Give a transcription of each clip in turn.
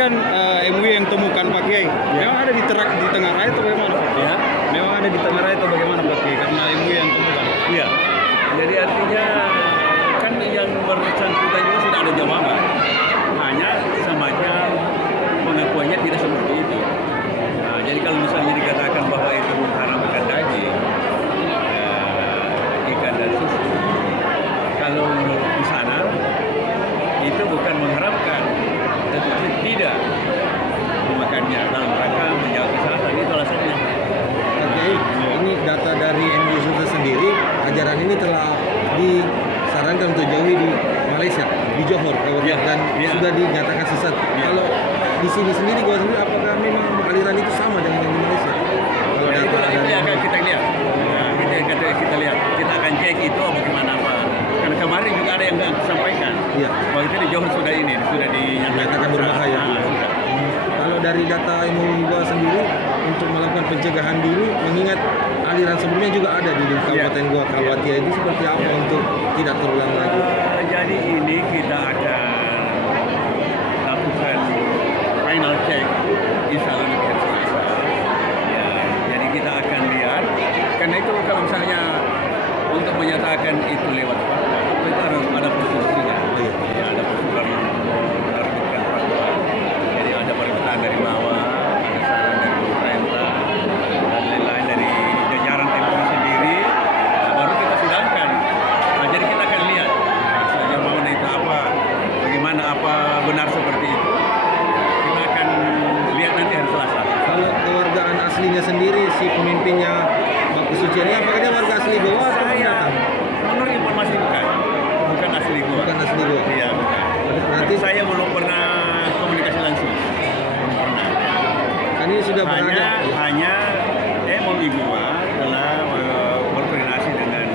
kan MUI yang temukan Pak Kiai. Memang ada di tengah raya atau bagaimana Pak? Ya. Memang ada di tengah raya atau bagaimana Pak Kiai? Karena MUI yang temukan. Iya. Jadi artinya kan yang bersangkutan juga sudah ada jawaban. Hanya semacam pengakuannya tidak seperti itu. Nah, jadi kalau misalnya dikatakan bahwa itu mengharamkan daging, ikan dan susu, kalau menurut di sana itu bukan mengharamkan, tetapi tidak memakannya dalam rangka menjaga kesehatan, itu alasannya. Oke, ini data dari MUI Sulsel sendiri, ajaran ini telah disarankan untuk jauhi di Malaysia, di Johor, dan sudah dinyatakan sesat. Kalau di sini sendiri, gua sendiri, apakah memang aliran itu sama dengan yang di Malaysia? Kalau Ya, data itu yang akan kita lihat. Nah, kita lihat, kita akan cek itu bagaimana apa. Karena kemarin juga ada yang sampaikan. Iya. Bahwa itu di Johor sudah Dinyatakan berbahaya. Sudah. Kalau dari data MUI gua sendiri untuk melakukan pencegahan dini, mengingat aliran sebelumnya juga ada di Kabupaten gua, Kalwatia, itu seperti apa untuk tidak terulang lagi? Jadi ini kita akan lakukan final check insya Allah nanti hari Selasa. Ya, jadi kita akan lihat. Karena itu kalau misalnya untuk menyatakan itu lewat fatwa, itu harus ada prosedurnya. Ya, ada prosedur menerbitkan fatwa. Jadi ada permintaan dari bawah, ada saran dari pemerintah, dan lain-lain dari jajaran MUI sendiri. Nah, baru kita sidangkan. Nah, jadi kita akan lihat saja mau itu apa, bagaimana apa benar seperti itu. Kita akan lihat nanti hari Selasa. Kalau kewargaan aslinya sendiri, si pemimpinnya Bapak Sucian ini, apakah dia warga asli Goa atau Saya pendatang? menurut informasi bukan asli gua. Bukan asli Goa. Iya, bukan. Berarti Saya belum pernah komunikasi langsung. Belum pernah. kan ini sudah berada. Hanya MUI gua telah berkoordinasi dengan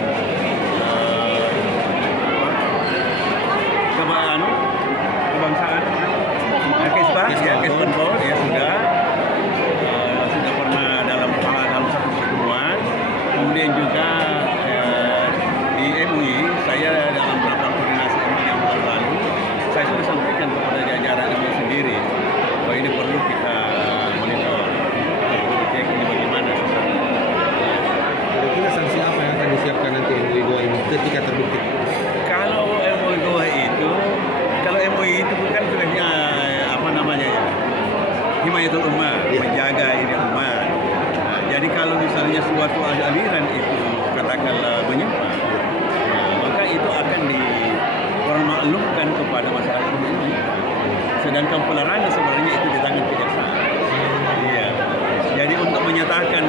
kebangsaan Kesbangpol ya sudah pernah dalam satu pertemuan. Kemudian juga di MUI saya dalam rapat koordinasi MUI yang lalu saya sudah sampaikan kepada jajaran MUI sendiri bahwa ini perlu kita monitor, perlu dicek ini bagaimana. Kira-kira sanksi apa yang akan disiapkan nanti MUI Goa ini ketika terbukti? Kalau MUI Goa itu, kalau MUI itu bukan sebenarnya apa namanya ya, himayatul ummah, menjaga ini umat. Nah, jadi kalau misalnya suatu aliran itu katakanlah menyimpang, maka itu akan dipermaklumkan kepada masyarakat umum. Sedangkan pelarangan sebenarnya itu di tangan kejaksaan. Iya. Jadi untuk menyatakan